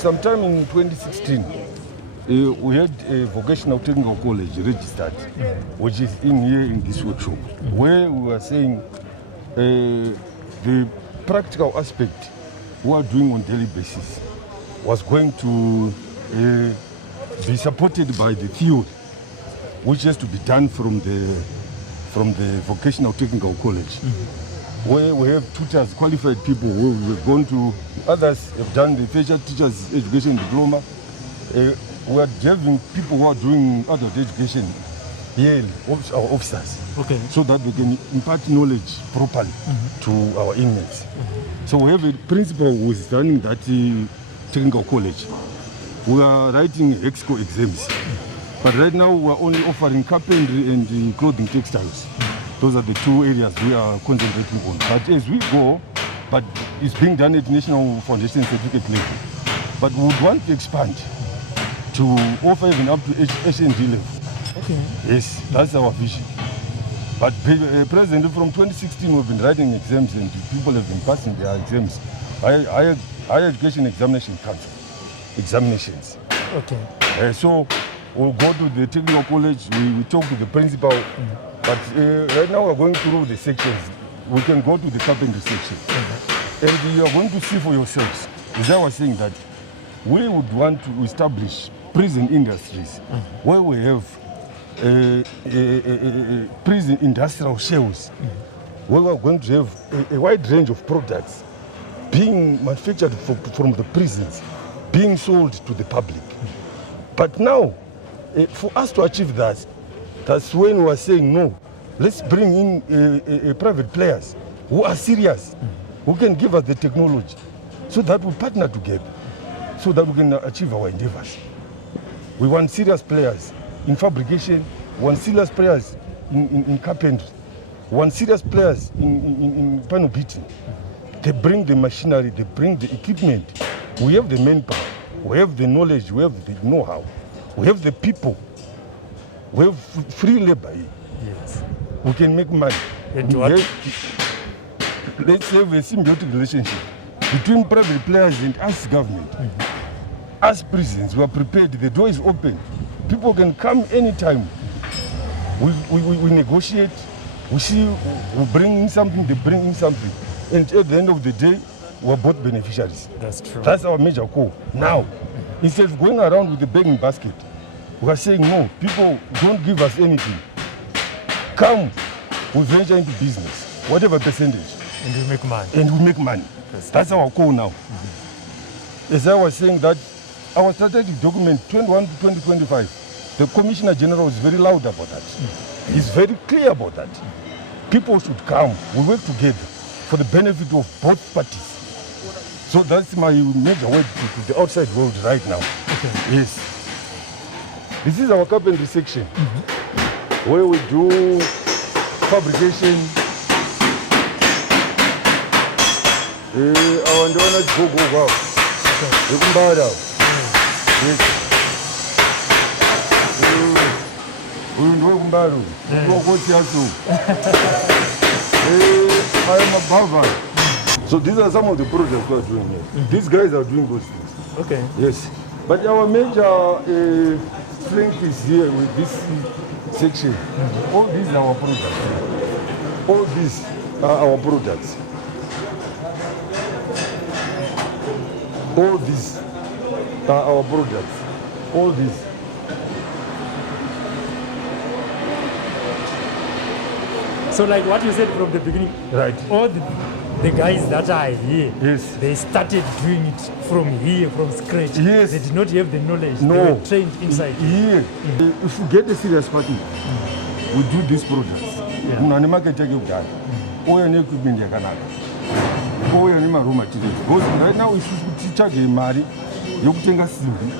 Sometime in 2016, we had a vocational technical college registered, which is in here in this workshop, where we were saying the practical aspect we are doing on daily basis was going to be supported by the theory, which has to be done from the vocational technical college, where we have tutors, qualified people who have gone to, others have done the tertiary teachers education diploma. We are having people who are doing adult education here, our officers, so that we can impart knowledge properly to our inmates. So we have a principal who is running that technical college. We are writing EXCO exams, but right now we are only offering carpentry and clothing textiles. Those are the two areas we are concentrating on. But as we go, but it's being done at National Foundation Certificate level. But we would want to expand to offer even up to HND level. Yes, that's our vision. But presently from 2016 we've been writing exams and people have been passing their exams. Higher Education Examination Council examinations. So we'll go to the technical college, we talk to the principal, but right now we're going through the sections. We can go to the carpentry section. And you are going to see for yourselves, as I was saying, that we would want to establish prison industries where we have prison industrial shells, where we're going to have a wide range of products being manufactured from the prisons, being sold to the public. But now, for us to achieve that, that's when we are saying, no, let's bring in private players who are serious, who can give us the technology, so that we partner together, so that we can achieve our endeavors. We want serious players in fabrication, we want serious players in carpentry, we want serious players in panel beating. They bring the machinery, they bring the equipment. We have the manpower, we have the knowledge, we have the know-how, we have the people, we have free labor here. Yes. We can make money. Let's have a symbiotic relationship between private players and us government. As prisons, we are prepared, the door is open. People can come anytime. We negotiate, we see, we bring in something, they bring in something. And at the end of the day, we're both beneficiaries. That's true. That's our major goal. Now, instead of going around with the begging basket, we are saying, no, people don't give us anything. Come, we venture into business, whatever percentage. And we make money. And we make money. That's our goal now. As I was saying that, our strategic document 21 to 2025, the Commissioner General is very loud about that. He's very clear about that. People should come, we work together for the benefit of both parties. So that's my major word to the outside world right now. Yes. This is our carpentry section, where we do fabrication. Our go. Yes. I am a barber. So these are some of the projects we are doing here. These guys are doing those things. Yes. But our major strength is here with this section. All these are our products. All these are our products. All these are our products. All these. So like what you said from the beginning, right? All the guys that are here, yes, they started doing it from here, from scratch. Yes. They did not have the knowledge. No. They were trained inside here. If you get a serious partner, we do these products. Raw materials. Because right now we should charge mari yokutenga simbi.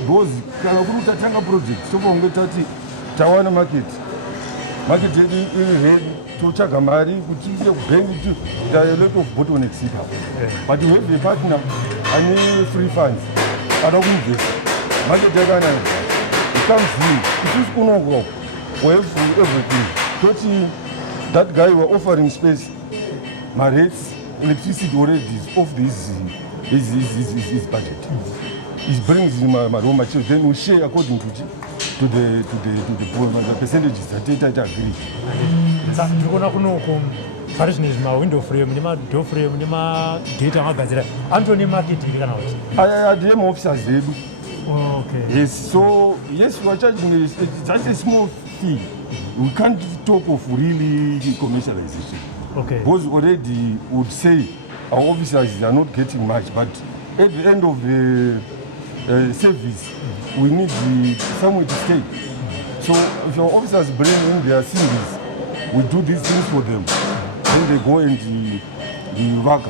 Because kana kuri tatanga project so bongetati tawana market ready to charge mari kuti kubengi there are a lot of bottlenecks here. But we have a partner and free funds. Adakunvest. Market yakana. It comes in. It is kunogo. We have everything. Toti that guy were offering space. My rates, electricity already is off this his budget. He brings my raw materials, then we share according to the percentages that they agree. Ndikuona kunoku pari zvine window frame door frame data magadzira Anthony marketing kana kuti I am officers zedu. Okay. Yes, so yes, we are charging just a small fee. We can't talk of really commercialization. Okay. Because already would say our officers are not getting much, but at the end of the service, we need somewhere to stay. So if our officers bring in their CVs, we do these things for them. Then they go and work.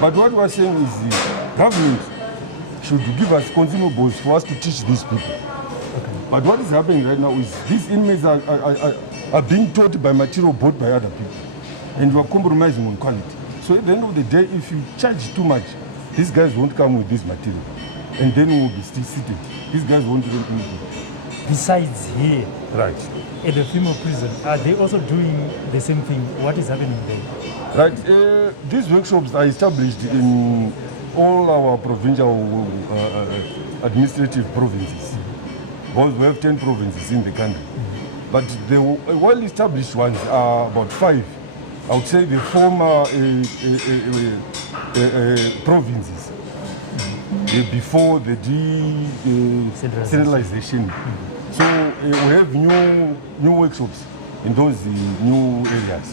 But what we are saying is the government should give us consumables for us to teach these people. Okay. But what is happening right now is these inmates are being taught by material bought by other people. And you are compromising on quality. So at the end of the day, if you charge too much, these guys won't come with this material. And then we will be still seated. These guys won't do anything. Besides here, Right. at the female prison, are they also doing the same thing? What is happening there? Right. These workshops are established in all our provincial administrative provinces. Because we have 10 provinces in the country. But the well-established ones are about 5. I would say the former provinces before the decentralization. So we have new workshops in those new areas,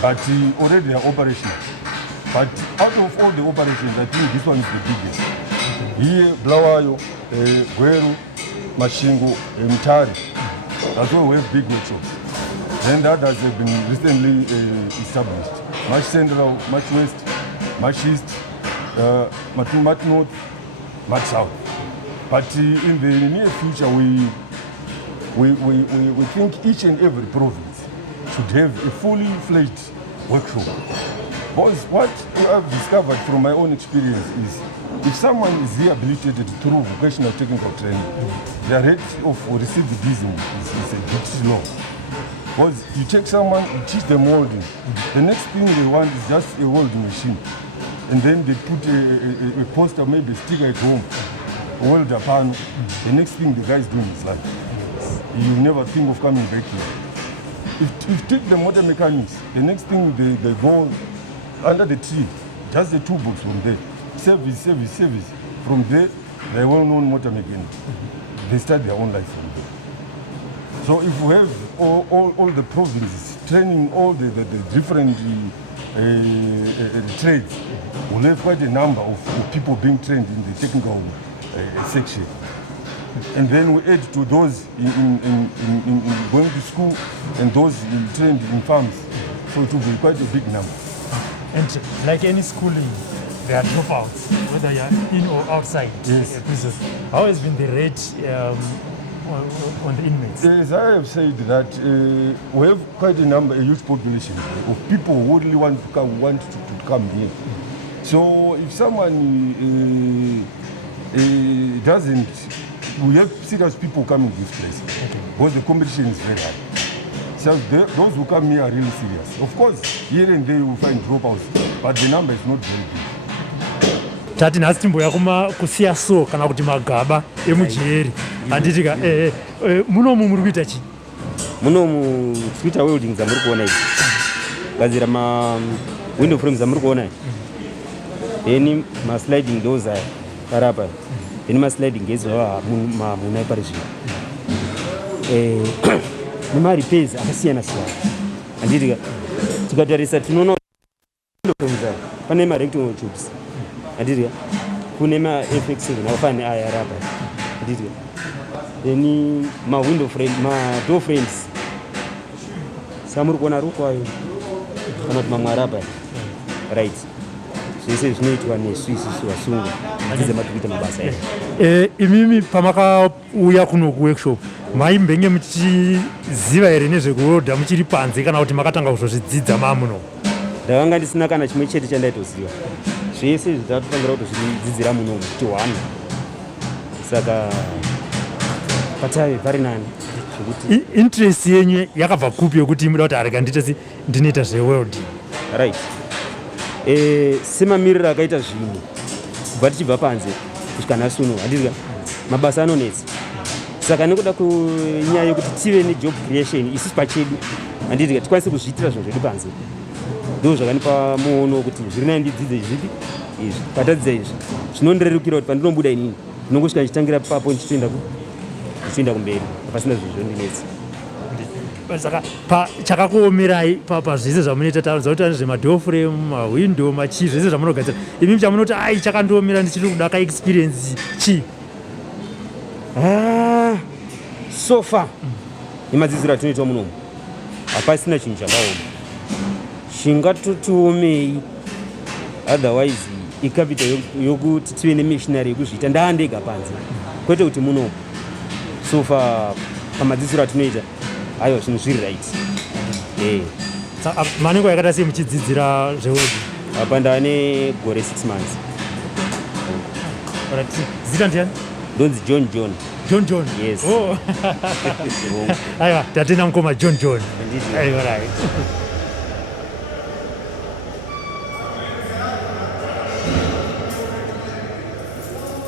but already they are operational. But out of all the operations, I think this one is the biggest. Here, Blawayo, Gweru, Mashingo, Mtari. That's why we have big workshops. Then the others have been recently established. Much Central, much West, much East, much North, much South. But in the near future, we think each and every province should have a fully fledged workshop. Because what I've discovered from my own experience is if someone is rehabilitated through vocational technical training, the rate of recidivism is a bit low. Because you take someone, you teach them welding, the next thing they want is just a welding machine. And then they put a poster, maybe a sticker at home, a welder pan. The next thing the guy is doing is life. You never think of coming back here. If you take the motor mechanics, the next thing they go under the tree, just the toolbox from there. Service. From there, they're well-known motor mechanics. They start their own life from there. So if we have all the provinces training all the different trades, we'll have quite a number of people being trained in the technical section. And then we add to those in going to school and those trained in farms. So it will be quite a big number. And like any schooling, there are dropouts, whether you're in or outside prison. How has been the rate on the inmates? As I have said that we have quite a number, a huge population of people who really want to come here. So if someone doesn't, we have serious people coming to this place because the competition is very high. So those who come here are really serious. Of course, here and there you will find dropouts, but the number is not very big. Tati nhasi timboya kusiya so kana kuti magaba emujeri handitika munomu muri kuita chi munomu kuita welding zamuri kuona idzi gadzira window frames zamuri kuona then sliding doors aya parapa then sliding gates munai pari zvino nemarepairs akasiyana siyana handitika tikatarisa tinoona window frames aya pane marectangular tubes handitika kune ma-fx nakufana neaya arapa handitika then window frame door frames samuri kuona rukwayo kana kuti mamwe arapa right zvese zvinoitwa neswisi vasungu ndize matikuita mabasa imimi pamakauya kuno kuworkshop maimbenge muchiziva here nezvekurodha muchiri panze kana kuti makatanga kuzozvidzidza mamuno? Ndakanga ndisina kana chimwe chete chandaitoziva, zvese zvitatotangira kutozvidzidzira muno tiwana, saka patai pari nani. Interest yenyu yakabva kupi yokuti muda kuti areka ndinoita zvewelding? Right. Semamiriro akaita zvinhu kubva tichibva panze kusvika nasuno handirika mabasa anonetsa saka nekuda kunyaya yekuti tive nejob creation isusu pachedu handirika tikwanise kuzviitira zvinhu zvedu panze ndo zvakanipa muono wekuti zviri nai ndidzidze zvipi izvi patadzidza izvi zvinondirerukira kuti pandinombuda inini ndinongosvika ndichitangira papo ndichienda kumberi pasina zvinhu zvondinetsa saka chakakuomerai pazvese zvamunoita taudza kuti zvemadhoframe mahwindo machii zvese zvamunogadzira imimi chamunoti ai chakandiomera ndichiri kuda kaexperience chii so far nemadzidziro atinoitwa munomu hapasina chinhu chakaoma chingatotiomei otherwise ikapita yokuti tive nemissionary yekuzviita ndaandega panze kwete kuti munomu so far pamadzidziro atinoita aiwa zvinhu zviri right manengo yakata sei muchidzidzira zveodi apa ndane gore 6 months zita ndiani ndonzi john yes aiwa tatenda mukoma john aiwa right